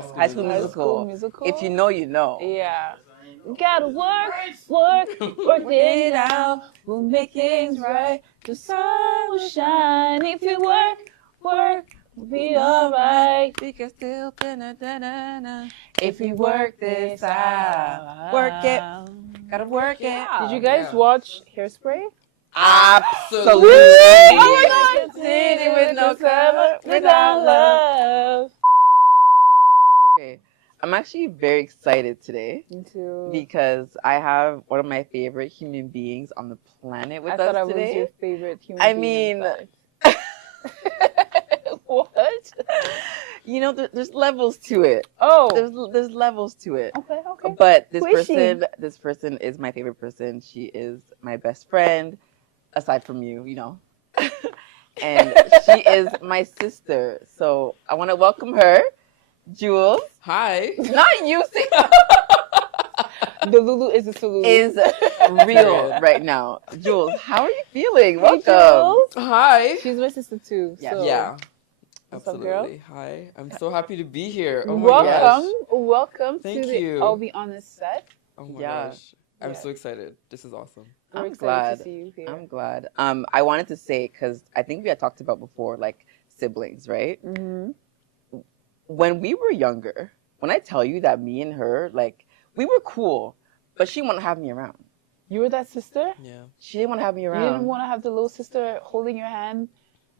High School High School Musical. Musical. If you know, you know. Yeah. Gotta work it out. We'll make things right. The sun will shine. If you work, we'll be alright. We can still If we work this out. Work it. Gotta work it. Did you guys watch Hairspray? Absolutely. Oh my God. City with no cover, without love. Okay, I'm actually very excited today Me too. because I have one of my favorite human beings on the planet with I thought I us was today. your favorite human I being. mean, What? you know, there's levels to it. Oh. There's levels to it. Okay. But this Who is she? this person is my favorite person. She is my best friend, aside from you, you know. And she is my sister. So I want to welcome her, Jules. Hi. Not you, The Lulu is the Sulu. is real right now. Jules, how are you feeling? Hey, Welcome. Jules. Hi. She's my sister too. Yeah. So. Yeah. What's up, girl? Absolutely. Hi. I'm so happy to be here. Oh my gosh. Welcome Thank to the you. I'll Be Honest set. Oh my Yeah. gosh. I'm Yeah. so excited. This is awesome. We're I'm excited glad. to see you here. I'm glad. I wanted to say, because I think we had talked about before, like siblings, right? Mm-hmm. When we were younger, when I tell you that me and her, like, we were cool, but she wouldn't have me around. You were that sister? Yeah. She didn't want to have me You around. didn't want to have the little sister holding your hand,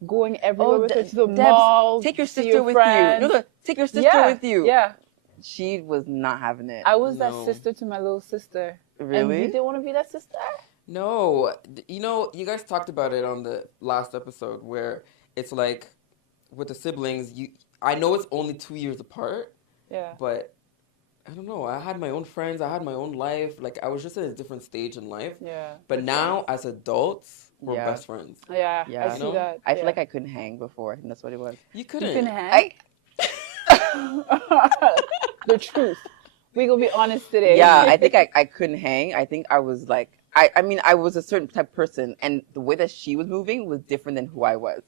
going everywhere with her to the Debs, mall. take your see sister with friends. you. No, take your sister with you. Yeah. She was not having it. I was that No. sister to my little sister. And you Really? didn't want to be that sister? No. You know, you guys talked about it on the last episode where it's like with the siblings, I know it's only 2 years apart, Yeah. but I don't know. I had my own friends. I had my own life. Like, I was just at a different stage in life. Yeah. But now, as adults, we're Yeah. best friends. Yeah. Yeah. I You see know? that. I feel like I couldn't hang before, and that's what it was. You You couldn't. can hang. The truth. We gonna be honest today. Yeah, I think I couldn't hang. I think I was like, I mean, I was a certain type of person, and the way that she was moving was different than who I was.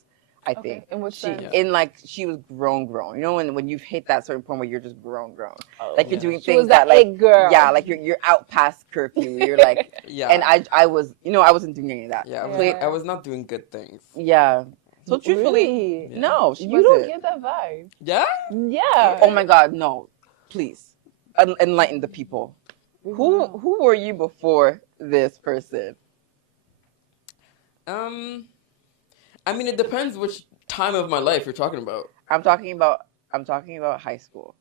I think. In which sense? Yeah. In like she was grown. You know, when you've hit that certain point where you're just grown. Oh. Like you're Yeah. doing She things was that like big girl. yeah, like you're out past curfew. You're like, Yeah. and I was, you know, I wasn't doing any of that. Yeah, Yeah. I was not doing good things. Yeah. So truthfully, Really? Yeah. no, she You wasn't. don't get that vibe. Yeah? Yeah. Oh my God, no! Please, enlighten the people. Who were you before this person? I mean, it depends which time of my life you're talking about. I'm talking about high school.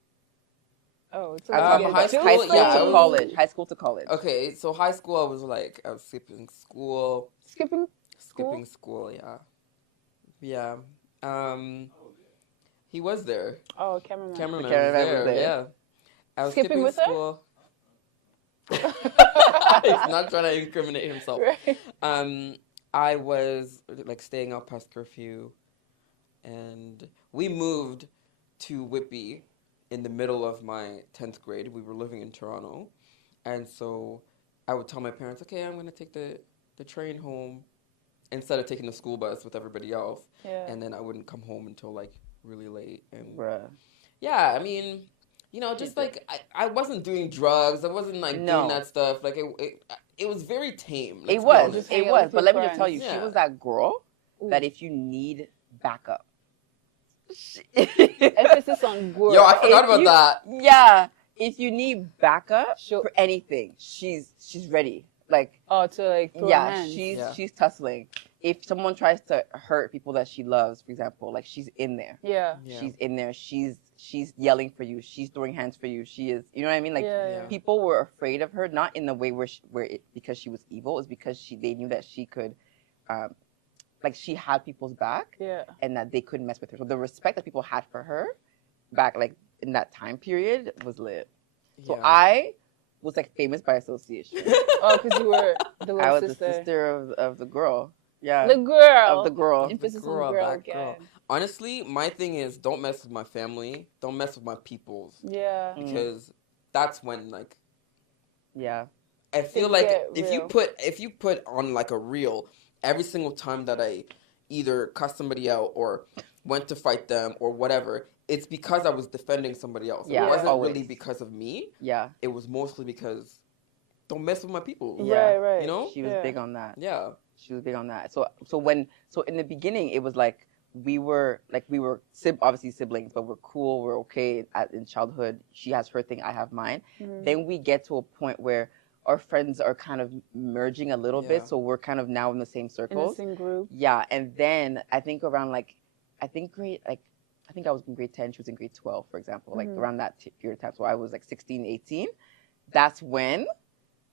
Oh, it's I'm talking high about school, high school yeah, I to was- college. High school to college. Okay, so high school, I was skipping school. Skipping Skipping school, yeah. Yeah. He was there. Oh, cameraman. Cameraman cameraman was was there, there. yeah. I was Skipping skipping with her? school. He's not trying to incriminate himself. Right. I was like staying out past curfew, and we moved to Whitby in the middle of my 10th grade. We were living in Toronto, and so I would tell my parents, okay, I'm gonna take the train home instead of taking the school bus with everybody else, Yeah. and then I wouldn't come home until like really late. And Bruh. yeah, I mean, you know, just like I wasn't doing drugs. I wasn't like No. doing that stuff. Like it was very tame. It let's be was. honest. Just hang It out was. with But your let me just tell friends. you, she Yeah. was that girl Ooh. that if you need backup. Emphasis on word. Yo, I forgot If about you- that. Yeah. If you need backup She'll- for anything, she's ready. Like Oh, to like throw yeah, hands. Yeah. she's tussling. If someone tries to hurt people that she loves, for example, like she's in there. Yeah. Yeah. She's in there. She's yelling for you. She's throwing hands for you. She is. You know what I mean? Like Yeah, yeah. people were afraid of her, not in the way because she was evil. It's because they knew that she could, like she had people's back Yeah. and that they couldn't mess with her. So the respect that people had for her back like in that time period was lit. So Yeah. I was like famous by association. Oh, because you were the little I was sister. the sister of the girl. Yeah. The girl. Of the girl. Emphasis girl, on girl that again. girl. Honestly, my thing is don't mess with my family. Don't mess with my peoples. Yeah. Mm. Because that's when like Yeah. I feel Things like get if you put on like a reel every single time that I either cuss somebody out or went to fight them or whatever, it's because I was defending somebody else. Yeah, It wasn't always. really because of me. Yeah. It was mostly because don't mess with my people. Yeah. Right. You know? She was big on that. Yeah. She was big on that. So in the beginning it was like we were obviously siblings, but we're cool, we're okay in childhood. She has her thing, I have mine. Mhm. Then we get to a point where our friends are kind of merging a little bit, so we're kind of now in the same In the circles. same group. Yeah, and then I think around I think I was in grade 10, she was in grade 12, for example, like around that period of time. So I was like 16, 18. That's when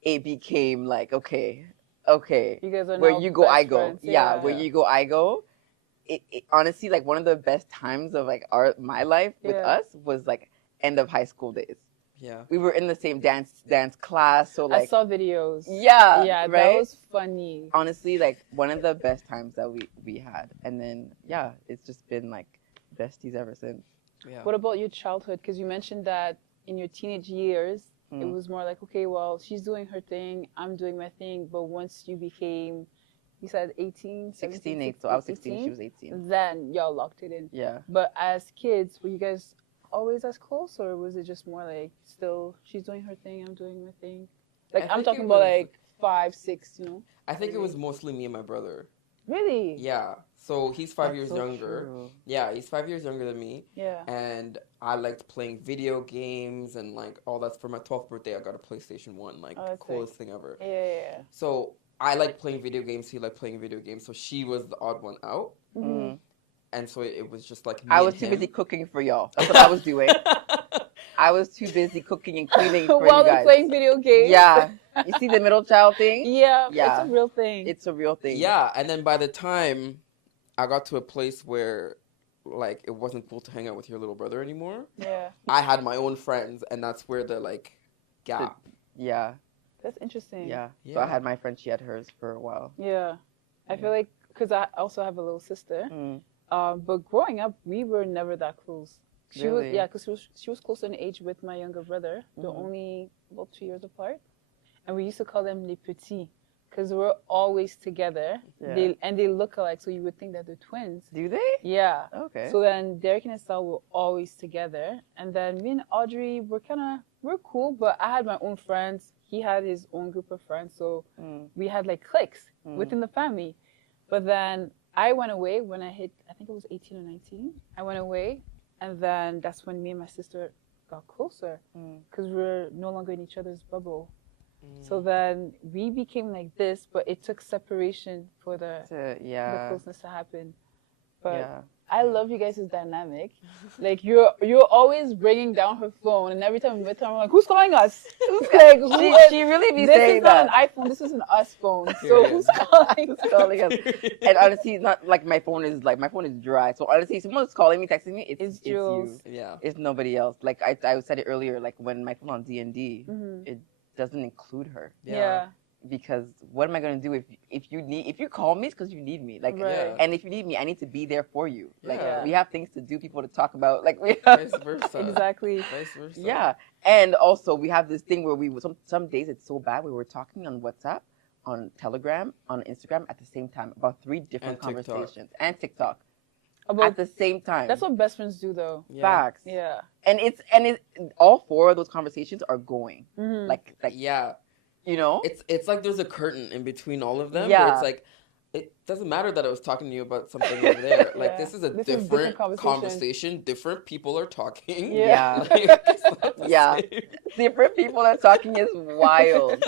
it became like, okay, You guys are where now you go, best I go. friends. Yeah, where you go, I go. It honestly, like one of the best times of like my life with us was like end of high school days. Yeah. We were in the same dance class, so like I saw videos. Yeah, Yeah, right? that was funny. Honestly, like one of the best times that we had, and then yeah, it's just been like besties ever since. Yeah. What about your childhood? Because you mentioned that in your teenage years, it was more like, okay, well, she's doing her thing, I'm doing my thing. But once you became, you said 18, 16, 17, so I was 16, she was 18. Then y'all locked it in. Yeah. But as kids, were you guys always as close, or was it just more like still she's doing her thing, I'm doing my thing? Like I'm talking about like 5, 6, you know? I think it was mostly me and my brother. Really? Yeah. So he's 5 years so younger. true. Yeah, he's 5 years younger than me. Yeah. And I liked playing video games and like all that. For my 12th birthday, I got a PlayStation 1, like coolest thing ever. Yeah. So I liked playing video games. He liked playing video games. So she was the odd one out. Mm-hmm. And so it was just like me I was and too him. busy cooking for y'all. That's what I was doing. I was too busy cooking and cleaning for While you they're guys. playing video games. Yeah. You see the middle child thing? Yeah, Yeah. it's a real thing. It's a real thing. Yeah, and then by the time I got to a place where like it wasn't cool to hang out with your little brother anymore, Yeah. I had my own friends, and that's where the like gap. Yeah. That's interesting. Yeah. So I had my friend, she had hers for a while. Yeah. I feel like, because I also have a little sister, Mm. but growing up, we were never that close. She was, Really? yeah, because she was closer in age with my younger brother. They're only about 2 years apart. And we used to call them les petits, because we're always together. Yeah. They look alike, so you would think that they're twins. Do they? Yeah. Okay. So then Derek and Estelle were always together. And then me and Audrey we're cool, but I had my own friends. He had his own group of friends. So we had like cliques within the family. But then I went away when I hit, I think it was 18 or 19. I went away. And then that's when me and my sister got closer, because we're no longer in each other's bubble. So then we became like this, but it took separation for the closeness to happen. But I love you guys' dynamic. Like you're always bringing down her phone, and every time we met her, I'm like, "Who's calling us?" Like, she really be this saying is not that. an iPhone. This is an us phone. So who's calling? Who's calling us? And honestly, it's not like my phone is dry. So honestly, if someone's calling me, texting me, it's Jules. you. Yeah. It's nobody else. Like I said it earlier. Like when my phone on D&D, it doesn't include her. Yeah. Because what am I gonna do if you call me? It's because you need me. Like, Right. and if you need me, I need to be there for you. Like, Yeah. we have things to do, people to talk about. Like, we have, Vice versa. Exactly. Vice versa. yeah. And also, we have this thing where some days it's so bad we were talking on WhatsApp, on Telegram, on Instagram at the same time about 3 different And TikTok. conversations and TikTok About at the same time. that's what best friends do, though. Yeah. Facts. Yeah. And it's all 4 of those conversations are going. Like Yeah. you know. It's like there's a curtain in between all of them. Yeah. Where it's like it doesn't matter that I was talking to you about something over there. Like Yeah. this is a This is different different conversation. Different people are talking. Yeah. Like, it's not the Yeah. same. Different people are talking is wild.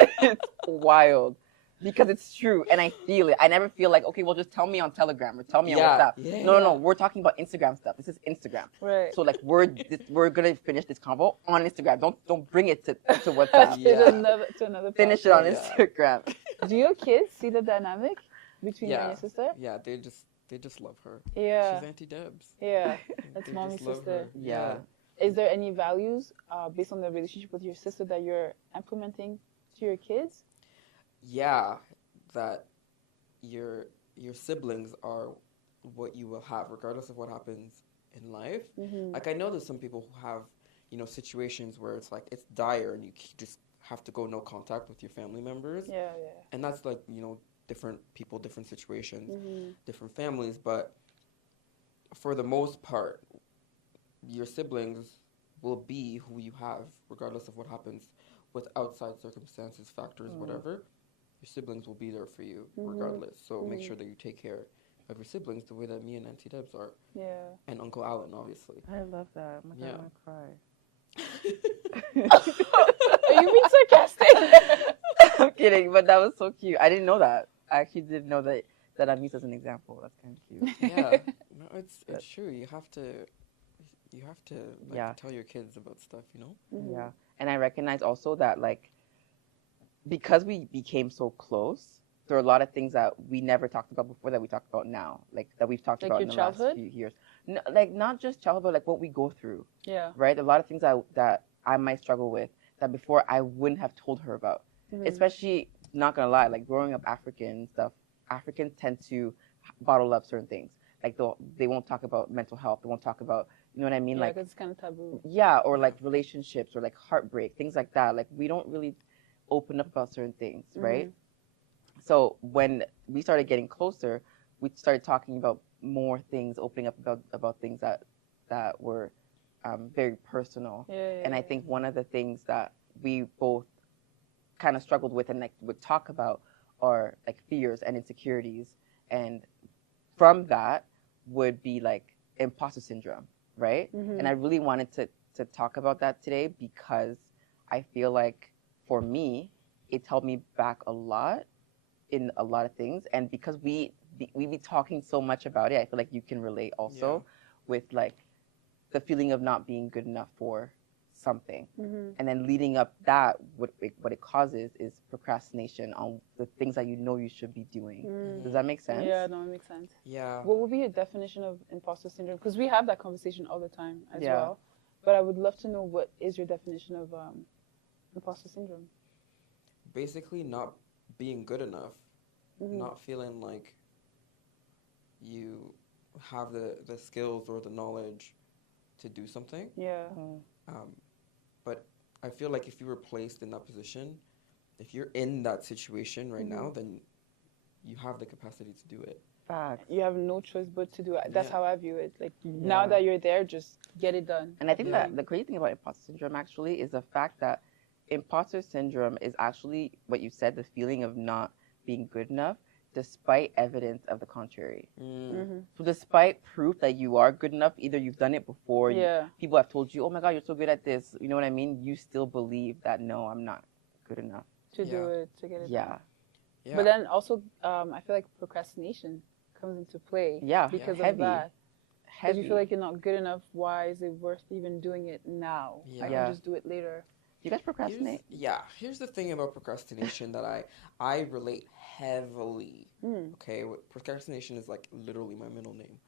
It's wild. Because it's true and I feel it. I never feel like, okay, well just tell me on Telegram or tell me on WhatsApp. Yeah. No. We're talking about Instagram stuff. This is Instagram. Right. So like we're gonna finish this convo on Instagram. Don't bring it to WhatsApp. Yeah. to another Finish it on Yeah. Instagram. Do your kids see the dynamic between you and Yeah. your sister? Yeah, they just love her. Yeah. She's Auntie Debs. Yeah. That's They mommy's just love sister. her. Yeah. Is there any values based on the relationship with your sister that you're implementing to your kids? Yeah, that your siblings are what you will have regardless of what happens in life. Like I know there's some people who have, situations where it's like it's dire and you just have to go no contact with your family members. Yeah. And that's like, different people, different situations, different families, but for the most part, your siblings will be who you have, regardless of what happens with outside circumstances, factors, whatever. Your siblings will be there for you, regardless. So make sure that you take care of your siblings the way that me and Auntie Debs are. Yeah. And Uncle Alan, obviously. I love that. Oh my God, Yeah. I'm gonna cry. Are you being sarcastic? I'm kidding, but that was so cute. I didn't know that. I actually didn't know that I'm used as an example. That's kind of cute. Yeah, no, it's true. You have to like, Yeah. tell your kids about stuff, you know? Yeah. And I recognize also that, like, because we became so close, there are a lot of things that we never talked about before that we talk about now, like that we've talked Like about your in the childhood? last few years. No, like, not just childhood, but like what we go through, Yeah. right? A lot of things that I might struggle with that before I wouldn't have told her about. Especially, not gonna lie, like growing up African and stuff, Africans tend to bottle up certain things. Like they won't talk about mental health. They won't talk about, you know what I mean? Yeah, Like, 'cause it's kind of taboo. yeah, or like relationships or like heartbreak, things like that. Like, we don't really open up about certain things, right? So when we started getting closer, we started talking about more things, opening up about things that were very personal. And I think one of the things that we both kind of struggled with and like would talk about are like fears and insecurities, and from that would be like imposter syndrome, right? And I really wanted to talk about that today because I feel like for me, it's held me back a lot in a lot of things. And because we be talking so much about it, I feel like you can relate also with like the feeling of not being good enough for something. And then leading up that, what it causes is procrastination on the things that you know you should be doing. Does that make sense? Yeah, no, it makes sense. Yeah. What would be your definition of imposter syndrome? Because we have that conversation all the time as Yeah. well. But I would love to know, what is your definition of imposter syndrome? Basically, not being good enough, not feeling like you have the skills or the knowledge to do something. Yeah. But I feel like if you were placed in that position, if you're in that situation right now, then you have the capacity to do it. Facts. You have no choice but to do it. That's Yeah. how I view it. Like, now that you're there, just get it done. And I think that the crazy thing about imposter syndrome actually is the fact that imposter syndrome is actually what you said, the feeling of not being good enough, despite evidence of the contrary. So despite proof that you are good enough, either you've done it before, people have told you, oh my God, you're so good at this, you know what I mean? You still believe that, no, I'm not good enough. To do it, to get it done. Yeah. But then also, I feel like procrastination comes into play. Yeah, Because heavy. of that. Because Heavy. you feel like you're not good enough. Why is it worth even doing it now? I can just do it later. You guys procrastinate? Here's the thing about procrastination that I relate heavily. Okay, procrastination is like literally my middle name.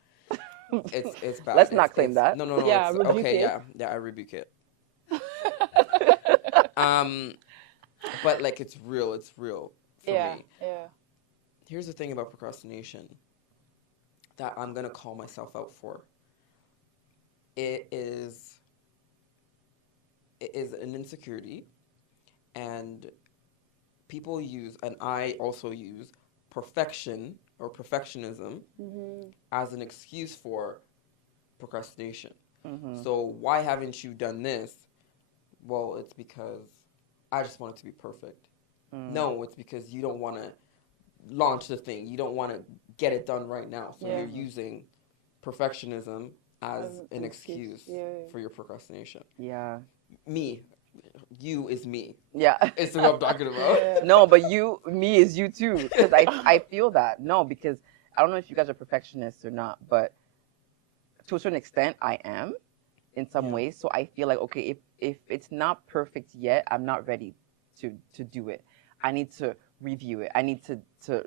It's bad. Let's not claim that. No. Yeah, it's, rebuke okay, it. yeah, I rebuke it. But like it's real for me. Yeah. Here's the thing about procrastination that I'm gonna call myself out for. It is an insecurity, and people use, and I also use, perfection or perfectionism as an excuse for procrastination. So why haven't you done this? Well, it's because I just want it to be perfect. No, it's because you don't want to launch the thing. You don't want to get it done right now. So you're using perfectionism as an excuse for your procrastination. Yeah. You is me. Yeah. It's what I'm talking about. No, but me is you too. Because I feel that. No, because I don't know if you guys are perfectionists or not, but to a certain extent, I am in some ways. So I feel like, okay, if it's not perfect yet, I'm not ready to do it. I need to review it. I need to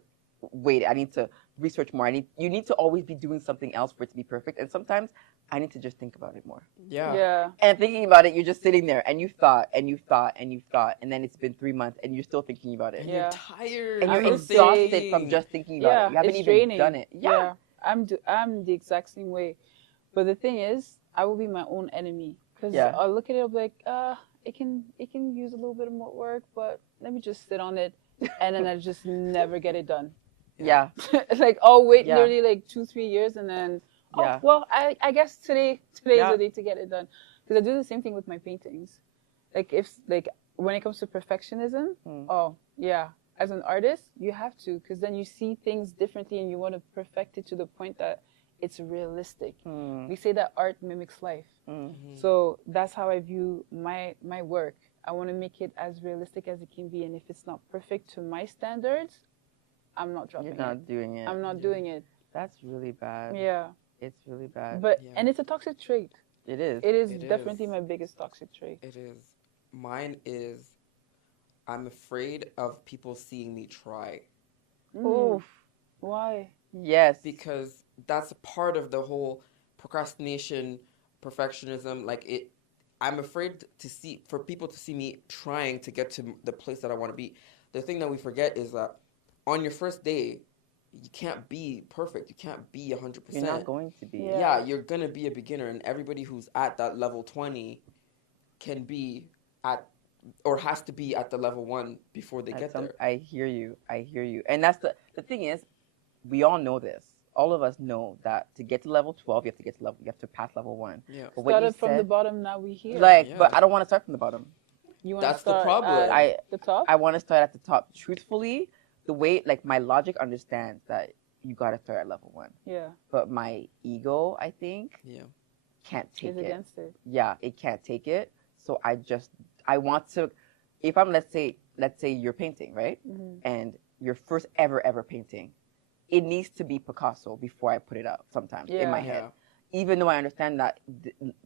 wait. I need to research more. You need to always be doing something else for it to be perfect. And sometimes I need to just think about it more. Yeah. And thinking about it, you're just sitting there and you thought, and then it's been 3 months and you're still thinking about it. And you're tired. And you're exhausted from just thinking about it. You haven't it's even draining. done it. Yeah. I'm the exact same way. But the thing is, I will be my own enemy. Because I'll look at it, I'll be like, it can use a little bit more work, but let me just sit on it. And then I just never get it done. Yeah. Like, I'll wait literally like 2-3 years, and then Yeah. Oh, well, I guess today is Yeah. the day to get it done. Because I do the same thing with my paintings. Like, when it comes to perfectionism, oh, yeah. As an artist, you have to, because then you see things differently and you want to perfect it to the point that it's realistic. We say that art mimics life. So that's how I view my work. I want to make it as realistic as it can be, and if it's not perfect to my standards, I'm not dropping You're not doing it. I'm not doing it. That's really bad. Yeah. It's really bad. But and it's a toxic trait. It is. It is definitely my biggest toxic trait. It is. Mine is I'm afraid of people seeing me try. Oof. Why? Yes. Because that's a part of the whole procrastination, perfectionism. I'm afraid for people to see me trying to get to the place that I want to be. The thing that we forget is that on your first day, you can't be perfect. You can't be 100%. You're not going to be. Yeah, you're going to be a beginner, and everybody who's at that level 20 can be at, or has to be at the level 1 before they get there. I hear you. And that's the thing is, we all know this. All of us know that to get to level 12, you have to pass level 1. Yeah. But Started from the bottom, now we here. But I don't want to start from the bottom. You want to That's the start problem. at the top? I want to start at the top. Truthfully, the way, my logic understands that you got to start at level 1. Yeah. But my ego, I think, can't take Is it. against it. Yeah, it can't take it. So I want to, if I'm, let's say you're painting, right? And your first ever painting, it needs to be Picasso before I put it up sometimes in my head. Even though I understand that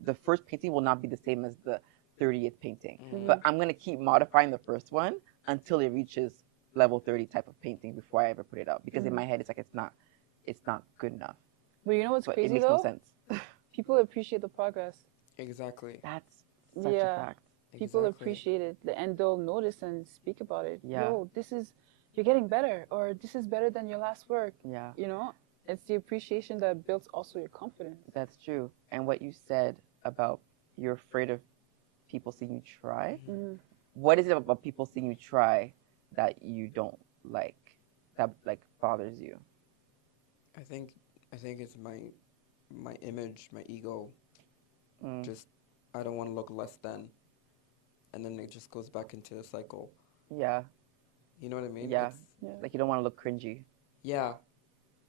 the first painting will not be the same as the 30th painting. But I'm going to keep modifying the first one until it reaches level 30 type of painting before I ever put it up. Because in my head, it's like, it's not good enough. But you know what's crazy, it makes though? no sense. People appreciate the progress. Exactly. That's such a fact. People appreciate it, and they'll notice and speak about it. Yeah. Yo, you're getting better, or this is better than your last work. Yeah. You know, it's the appreciation that builds also your confidence. That's true. And what you said about you're afraid of people seeing you try. What is it about people seeing you try that you don't like, that bothers you? I think it's my image, my ego. Just I don't want to look less than, and then it just goes back into a cycle. Yeah. You know what I mean? Yeah. Like you don't want to look cringy. Yeah.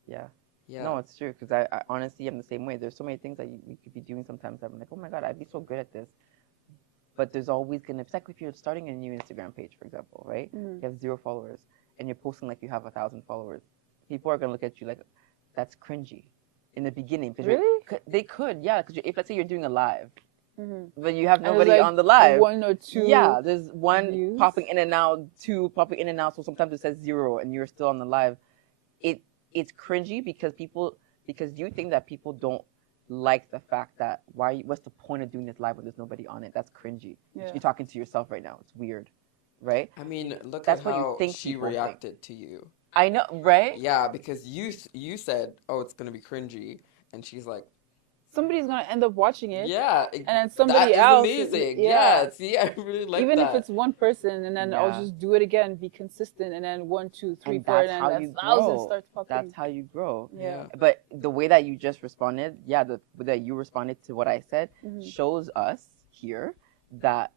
Yeah. Yeah. No, it's true, because I honestly am the same way. There's so many things that we could be doing sometimes that I'm like, oh my God, I'd be so good at this. But there's always going to, it's like if you're starting a new Instagram page, for example, right? You have 0 followers and you're posting like you have 1,000 followers. People are going to look at you like, that's cringy in the beginning. Really? They could, yeah. Because if, let's say you're doing a live, but you have nobody like on the live. 1 or 2. Yeah, there's 1 views. popping in and out, 2 popping in and out. So sometimes it says 0 and you're still on the live. It's cringy because you think that people don't like the fact that what's the point of doing this live when there's nobody on it? That's cringy. Yeah. You're talking to yourself right now. It's weird, right? I mean, look That's at what you how think she people reacted to you. I know, right? Yeah, because you said, "Oh, it's gonna be cringy," and she's like, Somebody's gonna end up watching it. "Yeah," and then somebody that else. is amazing. Yeah. Yeah, see, I really like Even that. if it's one person, and then I'll just do it again, be consistent, and then 1, 2, 3, And 4, that's and how then you that 1,000 grow. starts popping. That's how you grow. Yeah. But the way that you just responded, the way that you responded to what I said, shows us here that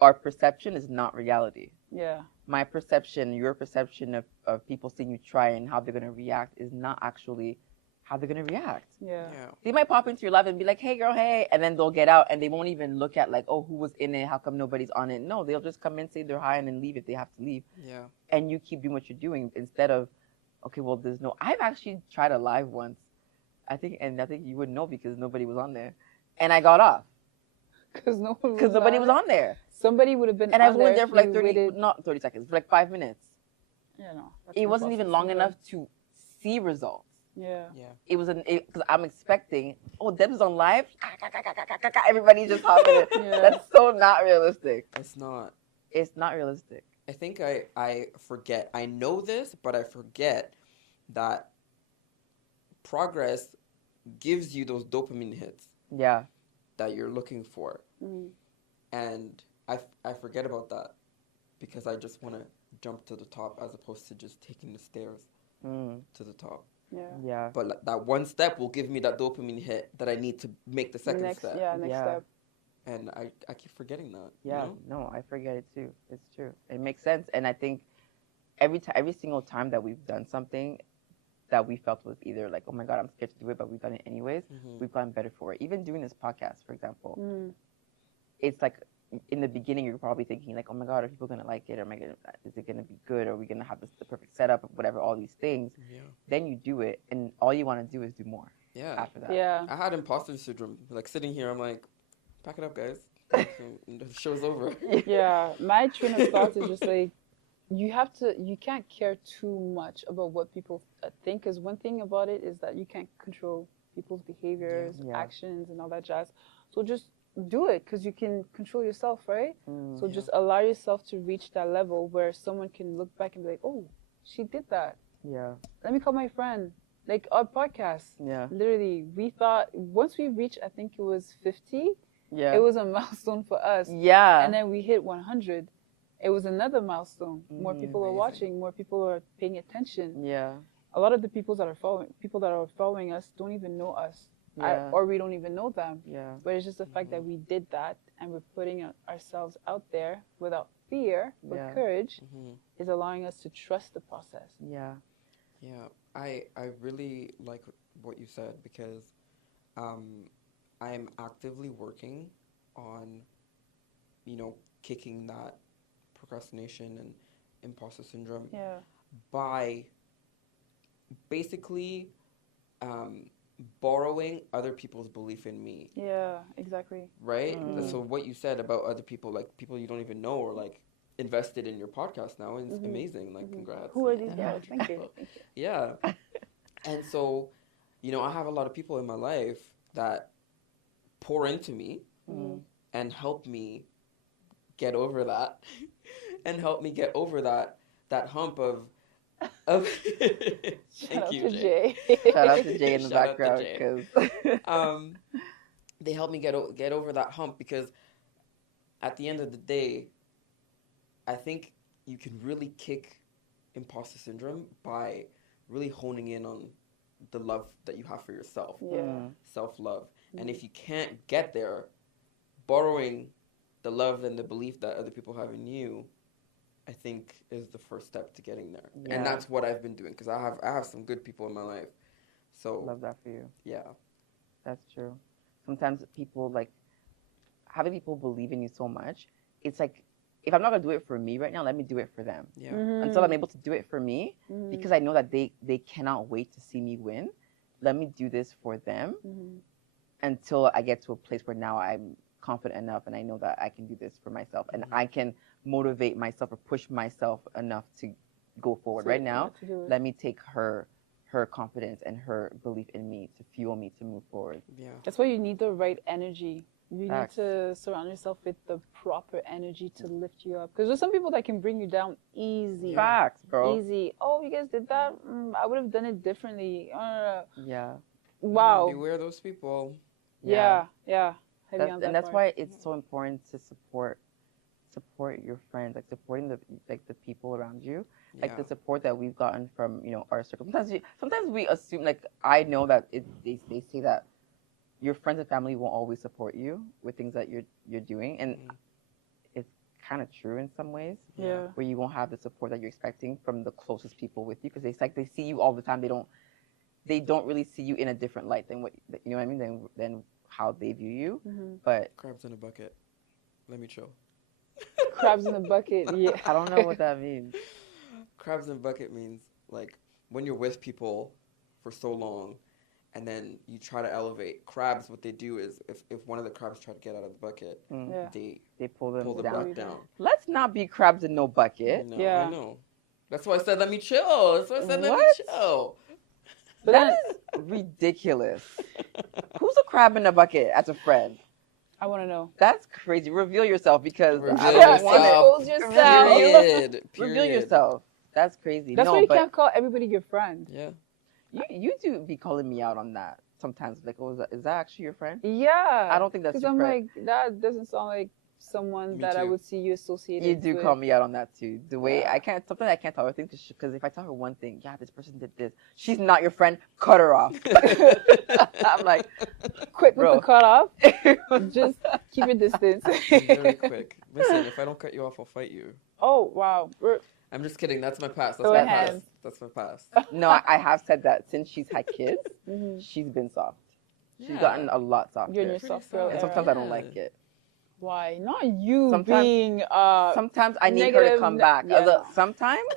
our perception is not reality. Yeah. My perception, your perception of people seeing you try and how they're going to react is not actually how they're going to react. Yeah. They might pop into your live and be like, hey, girl, hey. And then they'll get out and they won't even look at like, oh, who was in it? How come nobody's on it? No, they'll just come in, say they're hi, and then leave if they have to leave. Yeah. And you keep doing what you're doing instead of, okay, well, I've actually tried a live once. I think you would know because nobody was on there. And I got off. Because nobody was on there. Somebody would have been and on I was only there for like 30, not 30 seconds, for like 5 minutes. Yeah, no. It wasn't even long enough to see results. Yeah. It was because I'm expecting, oh, Deb's on live. Everybody just hopping in. Yeah. That's so not realistic. It's not. It's not realistic. I think I forget. I know this, but I forget that progress gives you those dopamine hits. Yeah. That you're looking for. And I forget about that because I just want to jump to the top as opposed to just taking the stairs to the top. Yeah. Yeah. But that one step will give me that dopamine hit that I need to make the second Next, step. next Yeah. step. And I keep forgetting that. Yeah. You know? No, I forget it too. It's true. It makes sense. And I think every single time that we've done something that we felt was either like, oh my God, I'm scared to do it, but we've done it anyways, we've gotten better for it. Even doing this podcast, for example, it's like in the beginning, you're probably thinking like, oh my God, are people going to like it? Is it going to be good? Are we going to have the perfect setup? Whatever, all these things. Yeah. Then you do it, and all you want to do is do more. Yeah. After that. Yeah. I had imposter syndrome. Like sitting here, I'm like, pack it up, guys. The show's over. Yeah. My train of thought is just like, you can't care too much about what people think, because one thing about it is that you can't control people's behaviors, Yeah. actions, and all that jazz. So just do it, because you can control yourself, right? So Yeah. just allow yourself to reach that level where someone can look back and be like, oh, she did that. Yeah. Let me call my friend. Like our podcast. Yeah. Literally, we thought once we reached, I think it was 50, Yeah. it was a milestone for us. Yeah. And then we hit 100. It was another milestone. More people are Amazing. watching. More people are paying attention. Yeah. A lot of the people that are following us don't even know us, Yeah. or we don't even know them. Yeah. But it's just the fact that we did that and we're putting ourselves out there without fear, with Yeah. courage, Mhm. is allowing us to trust the process. Yeah. Yeah, I really like what you said because I'm actively working on, kicking that procrastination and imposter syndrome Yeah. by basically borrowing other people's belief in me, Yeah, exactly. right? Mm. So what you said about other people, like people you don't even know or like invested in your podcast now is amazing. Like, congrats. Who are these Yeah. guys? Thank you. Thank you. Yeah. And so, I have a lot of people in my life that pour into me and help me get over that and help me get over that hump of Shout out thank you, to Jay. Jay. Shout out to Jay in the Shout out to background Jay. because They help me get over that hump because at the end of the day, I think you can really kick imposter syndrome by really honing in on the love that you have for yourself, Yeah. self-love. And if you can't get there, borrowing the love and the belief that other people have in you, I think is the first step to getting there. Yeah. And that's what I've been doing because I have some good people in my life. So love that for you. yeah. That's true. Sometimes people having people believe in you so much. It's like, if I'm not gonna do it for me right now, let me do it for them. Yeah. Until I'm able to do it for me, because I know that they cannot wait to see me win. Let me do this for them until I get to a place where now I'm confident enough and I know that I can do this for myself and I can motivate myself or push myself enough to go forward. Right now, let me take her confidence and her belief in me to fuel me to move forward. Yeah. That's why you need the right energy. You Facts. need to surround yourself with the proper energy to lift you up. Because there's some people that can bring you down easy. Facts, bro. Easy. Oh, you guys did that? I would have done it differently. Yeah. Wow. Beware those people. Yeah. Heavy on that And that's part. why it's so important to support your friends, like supporting the people around you, like the support that we've gotten from our circle. Sometimes we assume, like, I know that they say that your friends and family won't always support you with things that you're doing, and it's kind of true in some ways. Yeah. Where you won't have the support that you're expecting from the closest people with you, because they see you all the time. They don't really see you in a different light than what you know what I mean than how they view you. But Crabs in a bucket. Let me chill. Crabs in the bucket. Yeah. I don't know what that means. Crabs in a bucket means like when you're with people for so long and then you try to elevate. Crabs, what they do is if one of the crabs try to get out of the bucket, Yeah. they pull them back down. down. Let's not be crabs in no bucket. No, Yeah. I know. That's why I said let me chill. That's why I said let me What? chill. But That is ridiculous. Who's a crab in a bucket as a friend? I want to know. That's crazy. Reveal yourself because Reveal I don't want yourself. it. Expose yourself. Period. Reveal yourself. That's crazy. That's no, why you but can't call everybody your friend. Yeah. you do be calling me out on that sometimes. Like, oh, is that actually your friend? Yeah. I don't think that's Because your I'm friend. like, that doesn't sound like someone Me that I too. would see you associated You do with. call me out on that too. The way Yeah. sometimes I can't tell her things because if I tell her one thing, yeah, this person did this, she's not your friend, cut her off. I'm like, Quick with the bro. cutoff. Just keep your distance. I'm very quick. Listen, if I don't cut you off, I'll fight you. Oh, wow. I'm just kidding. That's my past. That's Throw my a hand. past. That's my past. No, I have said that since she's had kids, Mhm. she's been soft. She's Yeah. gotten a lot softer. You're in your Pretty soft girl soft. And era. sometimes I don't Yeah. like it. Why? Not you Sometimes- being Sometimes I need her to negative- come back. yeah, no. Sometimes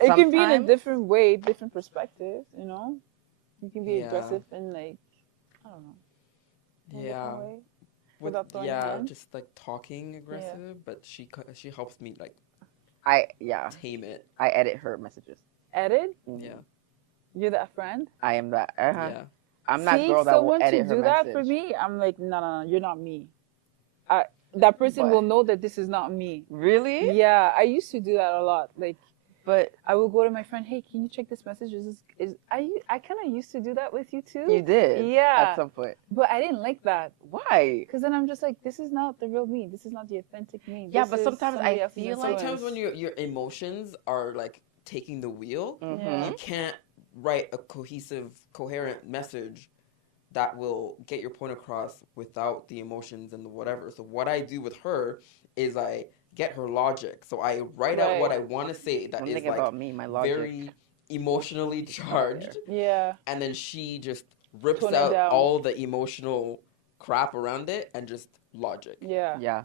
It can be in a sometimes- different way, different perspective, you know? You can be Yeah. aggressive and like, I don't know. in a different Yeah. way. Without throwing yeah, hands? just like talking aggressive, but she helps me like I tame it. edit her messages. Edit? Mhm. Yeah. You're that friend? I am that. Yeah. I'm that See, girl that will someone edit to her do message. that for me, I'm like, no, you're not me. That person But- will know that this is not me. Really? Yeah, I used to do that a lot. Like, But I would go to my friend, hey, can you check this message? I kind of used to do that with you too. you did. Yeah. At some point. But I didn't like that. Why? Because then I'm just like, this is not the real me. This is not the authentic me. Yeah, This but is sometimes somebody I else's feel like- Sometimes when influence. your emotions are like taking the wheel, Mhm. you can't write a coherent message that will get your point across without the emotions and the whatever. So what I do with her is I get her logic. So I write out what I want to say that I'm is thinking like about me, my logic. very emotionally charged, Yeah. and then she just rips Tone it out down. all the emotional crap around it and just logic. Yeah. Yeah.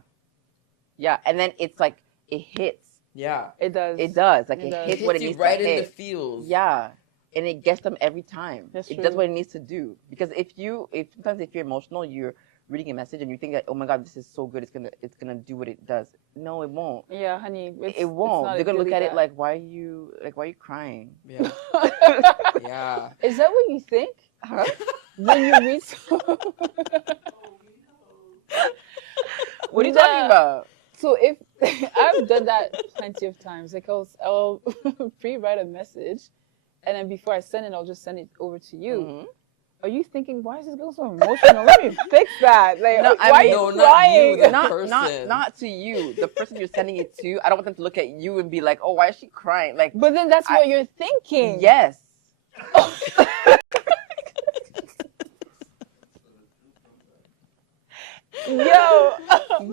Yeah, and then it's like it hits. Yeah. It does. It does. Like It it does. hits It what it hits you needs right to in hit. the feels. Yeah. And it gets them every time. That's It true. does what it needs to do. Because sometimes if you're emotional, you're reading a message and you think that, oh my God, this is so good, it's gonna do what it does. No, it won't. Yeah, honey. It won't. They're gonna look at it that. like, why are you crying? Yeah. Yeah. Is that what you think? Huh? When you read What are you talking about? So if I've done that plenty of times, like I'll pre-write a message, and then before I send it, I'll just send it over to you. Mhm. Are you thinking, why is this girl so emotional? Let me fix that. Like, No, I why mean- are No, you not crying? you, the Not person. not to you. The person you're sending it to, I don't want them to look at you and be like, oh, why is she crying? Like, But then that's what you're thinking. yes. Yo.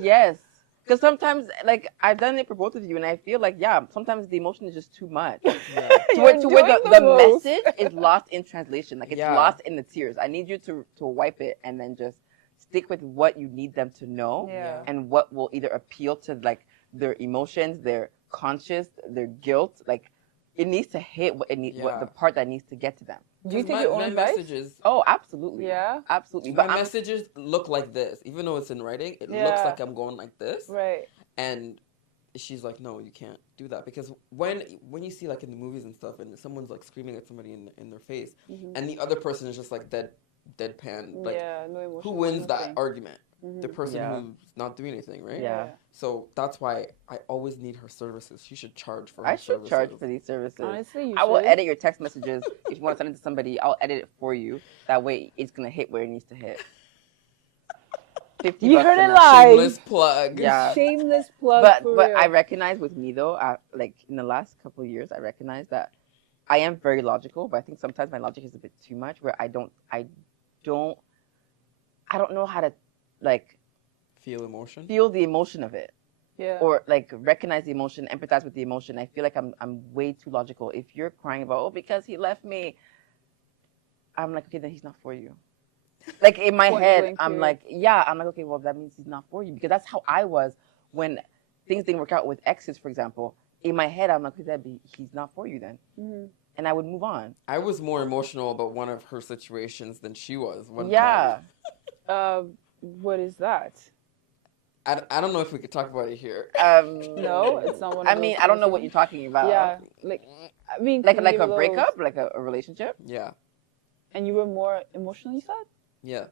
Yes. Because sometimes, like, I've done it for both of you, and I feel like, yeah, sometimes the emotion is just too much. Yeah. To where You're doing the most. message is lost in translation. Like, it's Yeah. lost in the tears. I need you to wipe it and then just stick with what you need them to know Yeah. and what will either appeal to, like, their emotions, their conscious, their guilt. Like, it needs to hit what it needs, what Yeah. the part that needs to get to them. Do you take my, your own my advice? messages Oh, absolutely. Yeah. Absolutely. my But I'm, messages look like this. Even though it's in writing, it looks Yeah. like I'm going like this. Right. And she's like, no, you can't do that. Because when you see like in the movies and stuff and someone's like screaming at somebody in their face Mhm. and the other person is just like deadpan, like Yeah. No emotion. who wins that nothing. argument? Mhm. The person Yeah. who's not doing anything, right? Yeah. So that's why I always need her services. She should charge for her I should services. charge for these services. Honestly, you I will should. edit your text messages. If you want to send it to somebody, I'll edit it for you. That way, it's gonna hit where it needs to hit. 50 You bucks heard a it month. live. Shameless plug. Yeah. Shameless plug. But for but real. I recognize with me though, like in the last couple of years, I recognize that I am very logical, but I think sometimes my logic is a bit too much. Where I don't know how to like Feel emotion. feel the emotion of it. Yeah. Or like recognize the emotion, empathize with the emotion. I feel like I'm way too logical. If you're crying about, oh, because he left me, I'm like, okay, then he's not for you. Like in my Point head, blank I'm period. like, yeah, I'm like, okay, well that means he's not for you, because that's how I was when things didn't work out with exes, for example. In my head, I'm like, okay, he's not for you then, Mhm. and I would move on. I was more emotional about one of her situations than she was. One Yeah, time. What is that? I don't know if we could talk about it here. No, it's not one of I those mean, I don't know what you're conversations. talking about. Yeah, like I mean, like can you give a little- breakup, like a relationship. Yeah. And you were more emotional, you said? Yeah.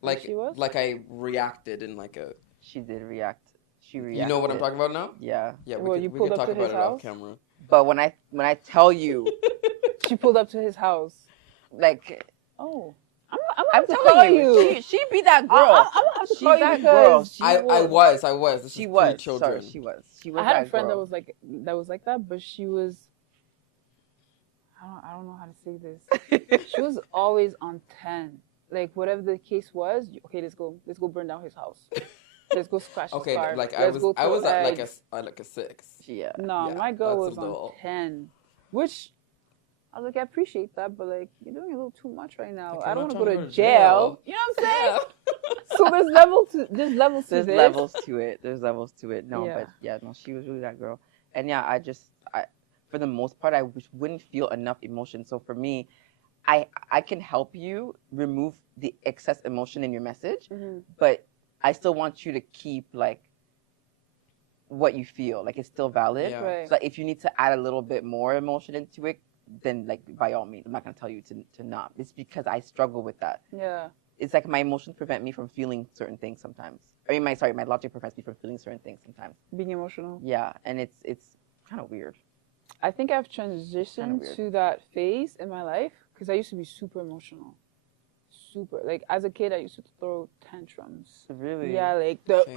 Like she was? like I reacted in like a. She did react. She reacted. You know what I'm talking about now? Yeah, Yeah, Well, you we pulled could up talk to about his it off house? camera. but when I tell you, She pulled up to his house. like, Oh, I'm I'm gonna call telling you. you, she be that girl. I'm gonna have to She's call you that girl. because She I was. was. This She is was. pre-children. Sorry, she was. She I was had a that friend girl. that was like that, but she was. I don't know how to say this. She was always on 10. Like whatever the case was, okay, let's go burn down his house. Let's go scratch his Okay, car. like Let's go I throw was at like eggs. a 6. Yeah. No, Yeah, my girl that's a was on little- 10, which I was like, I appreciate that, but like you're doing a little too much right now. Like, I I'm don't not want to trying go to to go to jail. You know what I'm saying? Yeah. So there's levels to There's this. levels to it. There's levels to it. No, Yeah. but yeah, no, she was really that girl. And yeah, I, for the most part, I wouldn't feel enough emotion. So for me, I can help you remove the excess emotion in your message, Mm-hmm. but I still want you to keep like what you feel. Like it's still valid. Yeah. Right. So like, if you need to add a little bit more emotion into it, then like by all means, I'm not gonna tell you to not. It's because I struggle with that. Yeah. It's like my emotions prevent me from feeling certain things sometimes. I mean, my logic prevents me from feeling certain things sometimes. Being emotional. Yeah, and it's kind of weird. I think I've transitioned weird. to that phase in my life because I used to be super emotional. Super. Like as a kid, I used to throw tantrums. Really? Yeah, like Same.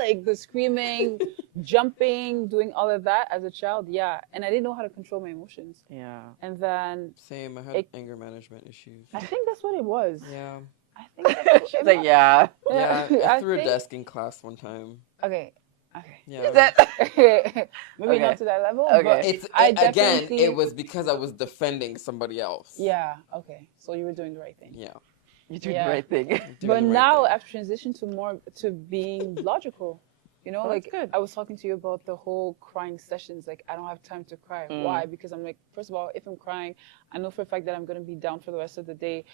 like the screaming, jumping, doing all of that as a child. Yeah, and I didn't know how to control my emotions. Yeah. And then Same. I had It- anger management issues. I think that's what it was. Yeah. I think that's what She's it like, was. yeah. Yeah. I threw a think- desk in class one time. Okay. Okay. Yeah. Is that? Maybe Okay. not to that level, Okay. but It's I again. definitely- It was because I was defending somebody else. yeah. Okay. So you were doing the right thing. Yeah. You're doing Yeah. the right thing. Doing But the right now thing. I've transitioned to more to being logical. You know, Oh, that's like good. I was talking to you about the whole crying sessions. Like I don't have time to cry. Mm. Why? Because I'm like, first of all, if I'm crying, I know for a fact that I'm gonna be down for the rest of the day.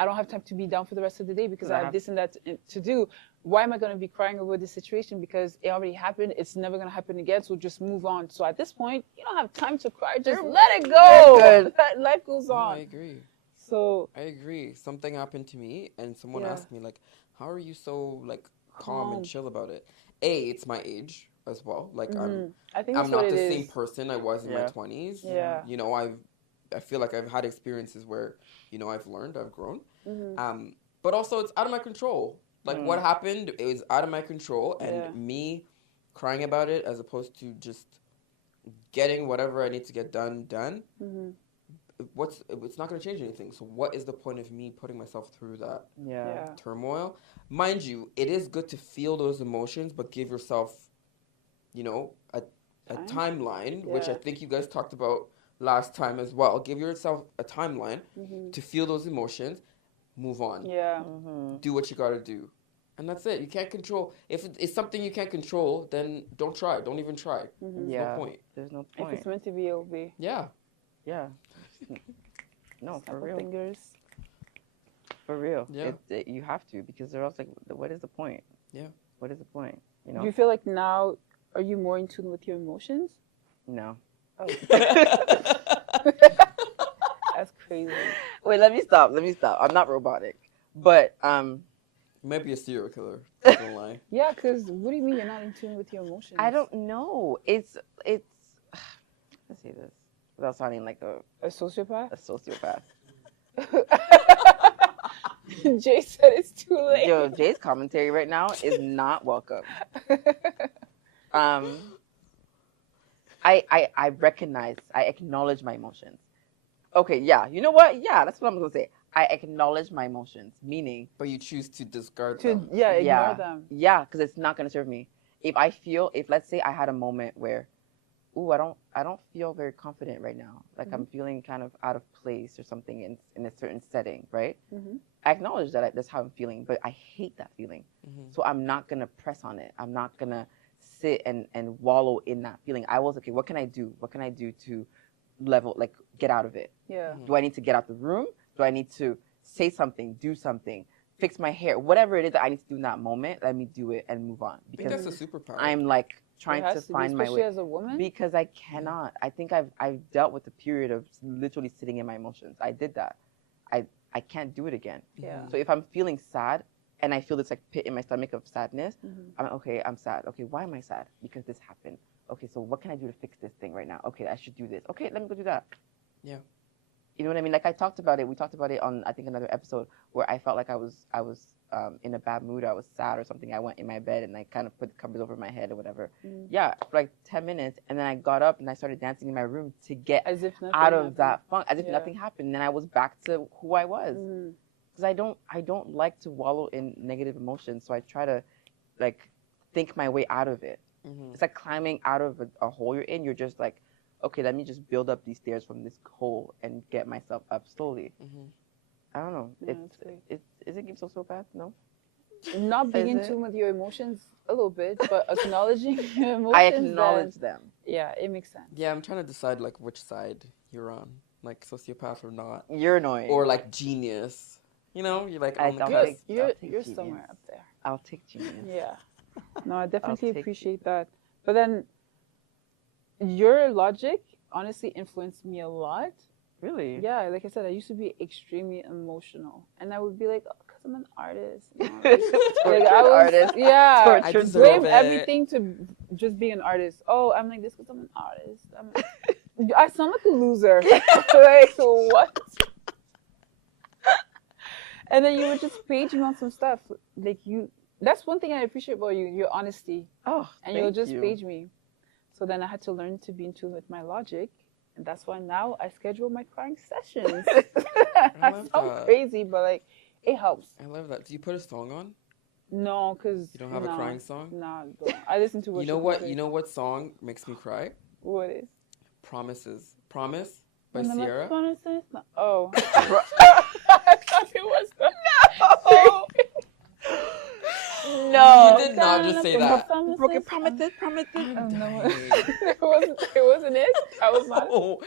I don't have time to be down for the rest of the day because I have this and that to do. Why am I gonna be crying over this situation? Because it already happened. It's never gonna happen again. So just move on. So at this point, you don't have time to cry. Just let it go. Good. Life goes No, on. I agree. So I agree. Something happened to me, and someone Yeah. asked me like, "How are you so like calm Calm. and chill about it?" It's my age as well. Like I think that's I'm what not it the is. same person I was in my Yeah. 20s. Yeah. You know, I feel like I've had experiences where, you know, I've learned, I've grown. Mhm. But also it's out of my control. Like what happened is out of my control, and Yeah. me crying about it as opposed to just getting whatever I need to get done. Mhm. It's not going to change anything. So what is the point of me putting myself through that Yeah. turmoil? Mind you, it is good to feel those emotions, but give yourself, you know, a timeline, which I Yeah. think you guys talked about last time as well. Give yourself a timeline to feel those emotions, move on, Yeah. do what you got to do. And that's it. You can't control. If it's something you can't control, then don't try. Don't even try. There's Yeah. no point. There's no If point. it's meant to be, it'll be. Yeah. Yeah. No, Snap for of real. fingers. For real. Yeah. You have to, because they're also like, what is the point? Yeah. What is the point? You Do know? you feel like now, are you more in tune with your emotions? No. Oh, that's crazy. Wait, let me stop. I'm not robotic. But You might be a serial killer. Not gonna lie. Yeah, because what do you mean you're not in tune with your emotions? I don't know. It's let's say this without sounding like A sociopath? a sociopath. Jay said it's too late. Yo, Jay's commentary right now is not welcome. I recognize, I acknowledge my emotions. Okay, yeah. You know what? Yeah, that's what I'm gonna say. I acknowledge my emotions, meaning But you choose to discard to them. ignore them. Yeah, because it's not gonna serve me. If let's say I had a moment where, ooh, I don't feel very confident right now. Like I'm feeling kind of out of place or something in a certain setting, right? I acknowledge that that's how I'm feeling, but I hate that feeling. So I'm not gonna press on it. I'm not gonna sit and wallow in that feeling. I was okay. What can I do? What can I do to get out of it? Yeah. Do I need to get out the room? Do I need to say something, do something, fix my hair, whatever it is that I need to do in that moment? Let me do it and move on, I think because that's a superpower. I'm like trying It to has be, find my especially way. as a woman. Because I cannot. I think I've dealt with the period of literally sitting in my emotions. I did that. I can't do it again. Yeah. So if I'm feeling sad and I feel this like pit in my stomach of sadness, I'm like, okay, I'm sad. Okay, why am I sad? Because this happened. Okay, so what can I do to fix this thing right now? Okay, I should do this. Okay, let me go do that. Yeah. You know what I mean? Like I talked about it. We talked about it on I think another episode where I felt like I was in a bad mood. I was sad or something. I went in my bed and I kind of put the covers over my head or whatever. Yeah, for like 10 minutes, and then I got up and I started dancing in my room to get As if nothing out of happened. that funk, as if Yeah. nothing happened. And then I was back to who I was. Because I don't like to wallow in negative emotions, so I try to like think my way out of it. It's like climbing out of a hole you're in. You're just like, okay, let me just build up these stairs from this hole and get myself up slowly. I don't know. Yeah, Is it sociopath? No. Not being Is in it? tune with your emotions a little bit, but acknowledging your emotions. I acknowledge them. Yeah, it makes sense. Yeah, I'm trying to decide like which side you're on, like sociopath or not, You're annoying. or like genius. You know, you're like on the I'll cusp. take- I'll take You're genius. somewhere up there. I'll take genius. Yeah. No, I definitely take appreciate that. But then your logic honestly influenced me a lot. Really? Yeah, like I said, I used to be extremely emotional. And I would be like, oh, because I'm an artist. You know? Tortured I was, artist. Yeah. I Tortured deserve Blame it. everything to just being an artist. Oh, I'm like this because I'm an artist. I sound like a loser. Like, what? And then you would just page me on some stuff. Like that's one thing I appreciate about you, your honesty. Oh, And you'll thank just you. page me. So then I had to learn to be in tune with my logic. And that's why now I schedule my crying sessions. I love sound that. crazy, but like it helps. I love that. Do you put a song on? No, because You don't have a crying song? No, I don't. I listen to You worship know what? music. You know what song makes me cry? What is? Promises. Promise by When the Sierra. promises- Oh. I thought it was the... No. You did not just say that. Broken promises, promises. Oh, no. Dang. It wasn't it. I was not. Oh,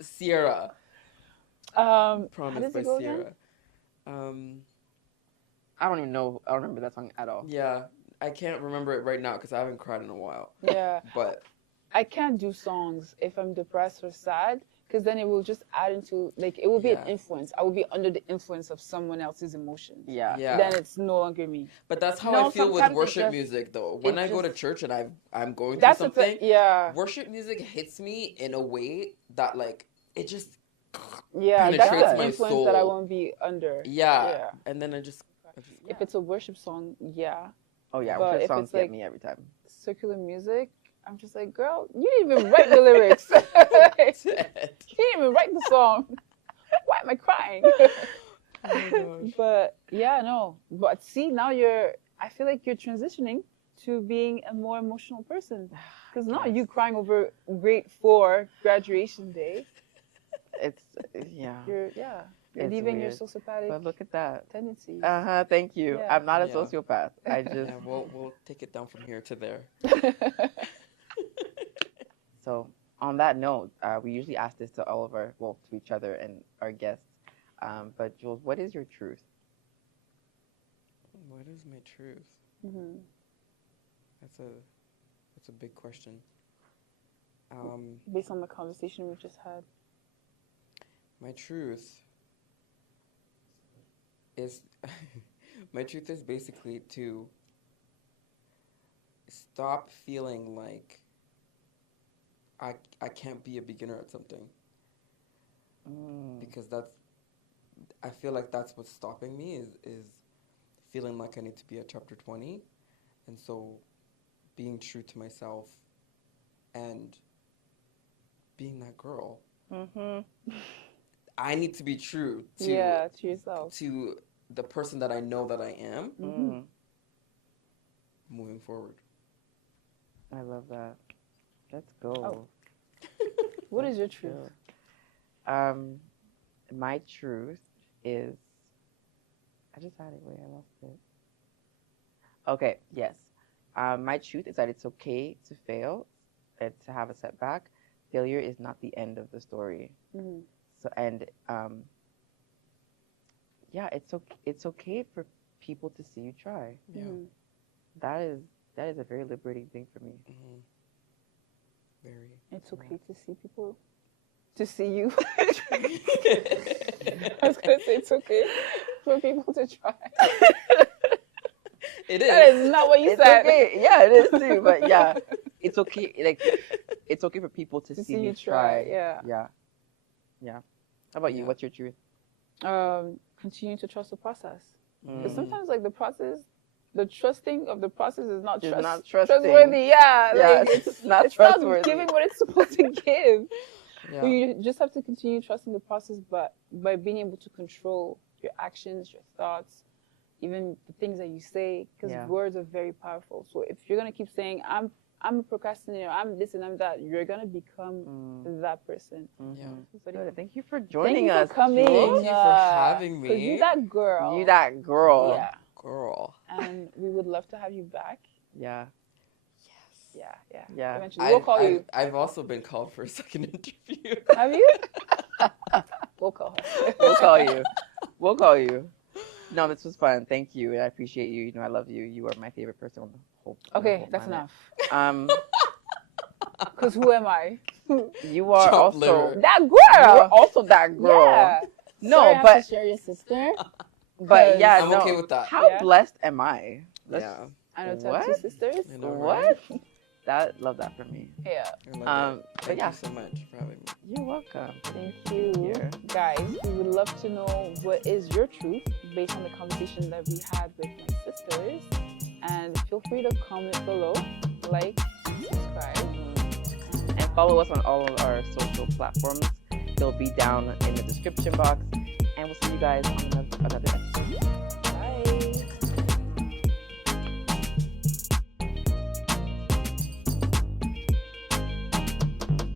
Sierra. How Promise does by it go again? Sierra. I don't even know. I don't remember that song at all. Yeah, I can't remember it right now because I haven't cried in a while. Yeah. But I can't do songs if I'm depressed or sad because then it will just add into, like, it will be an Yeah. influence. I will be under the influence of someone else's emotions. Yeah. yeah, Then it's no longer me. but that's how No, I feel with sometimes it worship just- music though. When it I go to just- church and I'm going through That's the something, thing. Yeah. worship music hits me in a way that like it just Yeah. That's penetrates the my influence that I soul. won't be under. yeah. Yeah. And then I just If it's a worship song, yeah. Oh yeah. But Worship if songs it's get like- me every time. Circular music, I'm just like, girl, you didn't even write the lyrics. You didn't even write the song. Why am I crying? Oh my gosh. But yeah, no. But see, now I feel like you're transitioning to being a more emotional person. Because now Yes. you crying over grade 4 graduation day. It's yeah. You're It's leaving weird. your sociopathic But look at that. tendencies. Thank you. Yeah. I'm not a Yeah. sociopath. I just Yeah, we'll take it down from here to there. so on that note, we usually ask this to all of to each other and our guests. But Jules, what is your truth? What is my truth? Mhm. That's a big question. Based on the conversation we just had. My truth is my truth is basically to stop feeling like I can't be a beginner at something because I feel like that's what's stopping me is feeling like I need to be at chapter 20, and so being true to myself and being that girl. Mm-hmm. I need to be true to to yourself. to the person that I know that I am Mm. moving forward. I love that. Let's go. Oh. What is your truth? My truth is, I just had it. Wait, I lost it. Okay. Yes. My truth is that it's okay to fail, and to have a setback. Failure is not the end of the story. Mhm. So it's okay for people to see you try. Yeah. Mhm. That is a very liberating thing for me. Mm-hmm. Very. It's okay to see people, to see you. I was going to say it's okay for people to try. It That is. is not what you It's said. okay. Yeah, it is too. But yeah, it's okay. Like, it's okay for people to see you you try, try. yeah. Yeah. Yeah. How about you? Yeah. What's your truth? Continue to trust the process. Because Mm. sometimes, like, the trusting of the process is not, It's not trusting. trustworthy. Yeah, Yeah, like it's not it's not trustworthy. giving what it's supposed to give. Yeah. But you just have to continue trusting the process, but by being able to control your actions, your thoughts, even the things that you say, because Yeah. words are very powerful. So if you're gonna keep saying I'm a procrastinator, I'm this and I'm that, you're gonna become that person. Yeah. So Good. Thank you for thank joining you us. for coming. Thank you for having Because me. you that girl. You that girl. Yeah. Girl. And we would love to have you back. Yeah. Yeah. Eventually, we'll call you. I've also been called for a second interview. Have you? We'll call her. We'll call you. We'll call you. No, this was fun. Thank you. And I appreciate you. You know, I love you. You are my favorite person on the whole Okay, that's planet. enough. Because who am I? You are Chopped also liver. That You're girl. also that girl. Yeah. No, Sorry, I have but to share your sister. but yeah, I'm no. okay with that. How Yeah. blessed am I? Yeah. I know to have What? 2 sisters. I know, What? right? Love that for me. Yeah. I love it. But Thank yeah, you so much for having me. you're welcome. Thank you. Here. Guys, we would love to know what is your truth based on the conversation that we had with my sisters. And feel free to comment below, like, subscribe. And follow us on all of our social platforms. They'll be down in the description box. And we'll see you guys on another